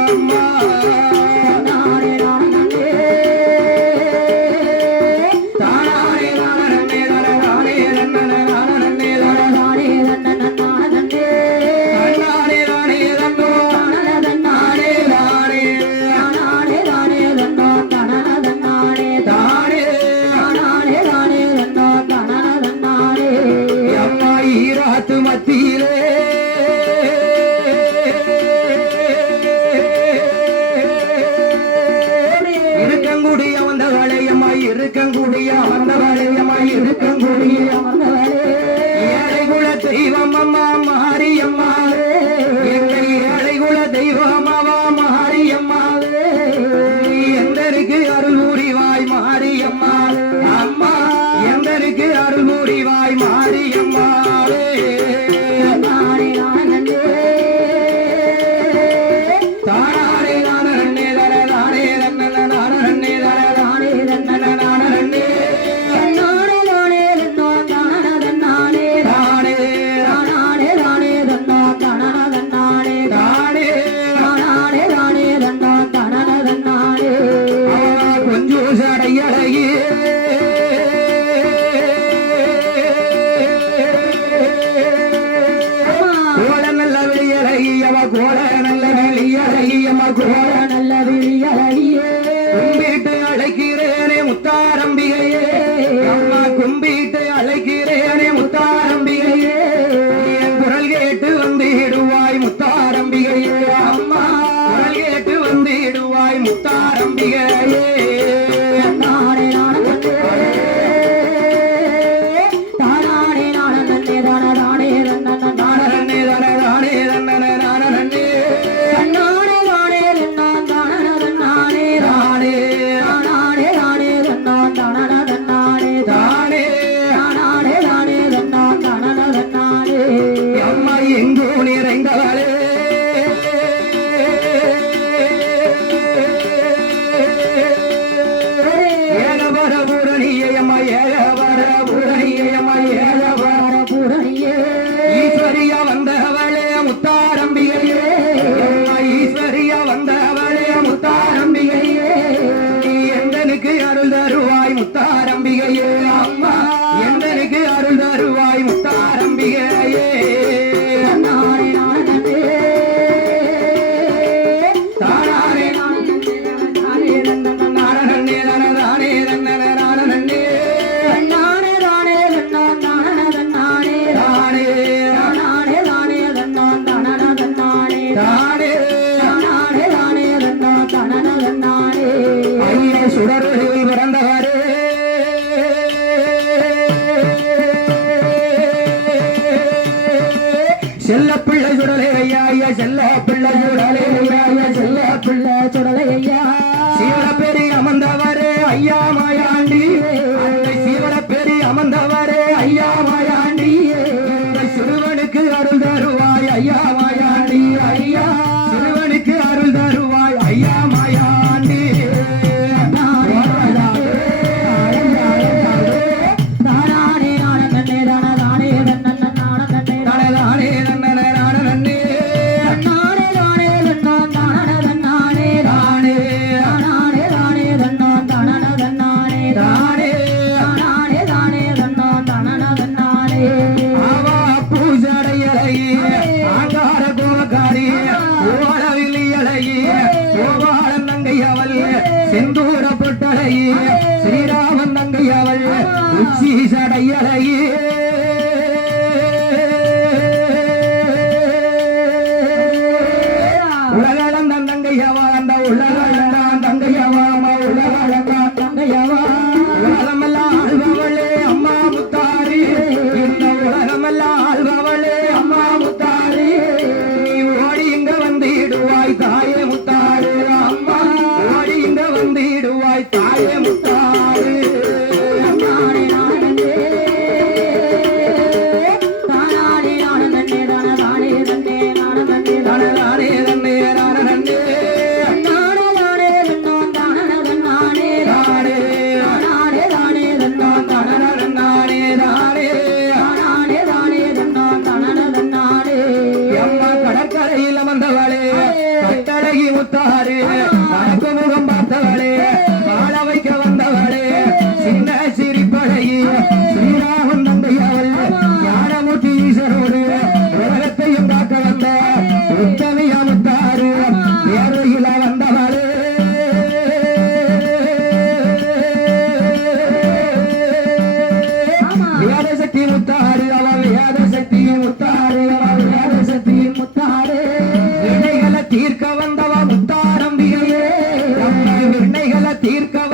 அம்மா இருக்கக்கூடிய அமர்ந்தவளையமாய் இருக்கக்கூடிய ஏழைகுல தெய்வம் அம்மா மாரியம்மாவே எங்கள் ஏழைகுல தெய்வம் அம்மா மாரியம்மாவே எந்தருக்கு அருள் புரிவாய் மாரியம்மா அம்மா எந்தருக்கு அருள் புரிவாய் மாரியம்மாவே கும்பிட்டு அழைக்கிறேனே முத்தாரம்பிகையே அம்மா கும்பிட்டு அழைக்கிறேனே முத்தாரம்பிகையே என் குரல் கேட்டு வந்திடுவாய் முத்தாரம்பிகையே அம்மா குரல் கேட்டு வந்திடுவாய் முத்தாரம்பிகையே முத்தாரம்பிகையே அம்மா எந்தனுக்கு அருள் தருவாய் முத்தாரம்பிகையே சுடரில் பிறந்தவரே செல்ல பிள்ளை சுடலை ஐயா செல்ல பிள்ளை சுடலை ஐயா செல்ல பிள்ளை சுடலை ஐயா சீவர பெரி அமர்ந்தவரே ஐயா மாயாண்டி சீவர பெரி அமர்ந்தவரே ஐயா மாயாண்டி சிறுவனுக்கு அருள் தருவாய் ஐயா மாயாண்டி ஐயா சிறுவனுக்கு அருள் தருவாய் ஐயா மாயாண்டி செந்தூர பொட்டலையே ஸ்ரீராமன் தங்கையவள் உச்சி சடையலையே உலகளந்தான் தங்கையவா அந்த உலகளந்தான் தங்கையவா உலகளந்தான் தங்கையவா உலகமெல்லாம் ஆள்பவளே அம்மா முத்தாரி இந்த உலகமெல்லாம் ஆள்பவளே அம்மா முத்தாரி நீ ஓடி இங்க வந்திடுவாய் தாயே முத்தாரு அம்மா ஓடி இங்க வந்திடுவாய் தாயே முத்தாரு தீர்க்க